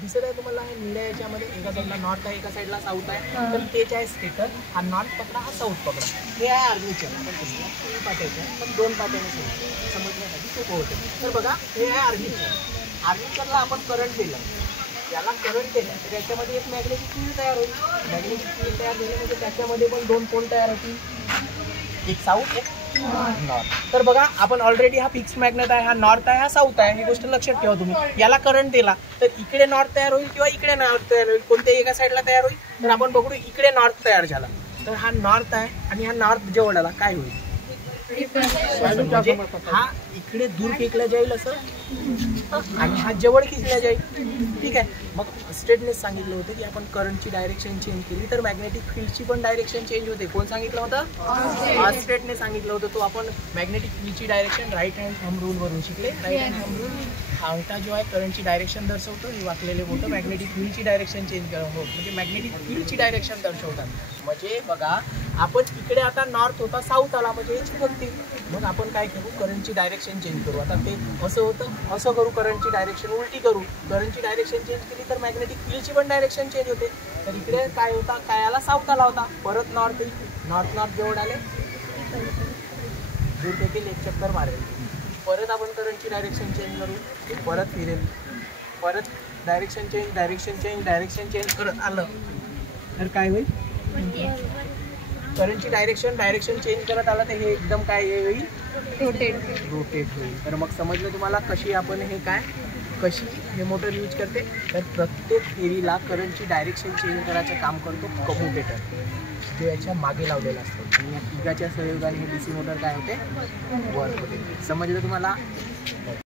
दिसत आहे तुम्हाला हे निळ्या याच्यामध्ये एका साईडला नॉर्थ आहे एका साईडला साऊथ आहे. तर तेच आहे स्टेटर. हा नॉर्थ पकडा हा साऊथ पकडा. हे आहे आर्मीचर. आपण कसं 3 पाट्याचं पण 2 पाट्याने समजण्यासाठी सोपं होतं. तर बघा हे आहे आर्मीचर. आर्मीचरला आपण करंट दिलं, याला करंट दिलं तर याच्यामध्ये एक मॅग्नेटिक फील्ड तयार होईल. मॅग्नेटिक फील्ड तयार झाले म्हणजे त्याच्यामध्ये पण 2 पोल तयार होतील, एक साऊथ एक नॉर्थ. तर बघा आपण ऑलरेडी हा फिक्स मॅग्नेट आहे, हा नॉर्थ आहे हा साऊथ आहे, ही गोष्ट लक्षात ठेवा तुम्ही. याला करंट दिला तर इकडे नॉर्थ तयार होईल किंवा इकडे नॉर्थ तयार होईल. कोणत्याही एका साईडला तयार होईल. तर आपण बघू इकडे नॉर्थ तयार झाला तर हा नॉर्थ आहे आणि हा नॉर्थ जवळ आला काय होईल, म्हणजे हा इकडे दूर फेकला जाईल असं आणि हा जवळ खिचला जाईल. ठीक आहे. मग स्ट्रेटनेस सांगितलं होतं की आपण करंटची डायरेक्शन चेंज केली तर मॅग्नेटिक फील्डची पण डायरेक्शन चेंज होते. कोण सांगितलं होतं? ऑस्ट्रेटने सांगितलं होतं. तो आपण मॅग्नेटिक फील्डची direction right hand thumb rule वरून शिकले. राईट हँड थंब रूल हा अंगठा जो आहे करंटची डायरेक्शन दर्शवतो, हे वाकलेले बोटं मॅग्नेटिक फील्डची डायरेक्शन चेंज म्हणजे मॅग्नेटिक फील्डची डायरेक्शन दर्शवतात. म्हणजे बघा आपण इकडे आता नॉर्थ होता साऊथ आला म्हणजे हेच बघतील. मग आपण काय करू, करंटची डायरेक्शन चेंज करू. आता ते असं होतं असं करू, करंटची डायरेक्शन उलटी करू. करंटची डायरेक्शन चेंज केली तर मॅग्नेटिक फील्डची पण डायरेक्शन चेंज होते. तर इकडे काय होता, काय आला साऊथ आला होता. परत नॉर्थ येईल, नॉर्थ नॉर्थ जवळ आले दूर देखील एक चक्कर मारेल. परत आपण करंटची डायरेक्शन चेंज करू, परत फिरेल, परत direction change direction change direction change करत आलं तर काय होईल, करंटची डायरेक्शन चेंज करत आला तर हे एकदम काय होईल, रोटेट होईल. तर मग समजलं तुम्हाला कशी आपण हे काय कशी हे मोटर यूज करते. तर प्रत्येक फेरीला करंटची डायरेक्शन चेंज करायचं काम करतो कम्युटेटर, जो याच्या मागे लावलेला असतो आणि या तिघाच्या सहयोगाने हे DC मोटर काय होते, वर्क होते. समजलं तुम्हाला?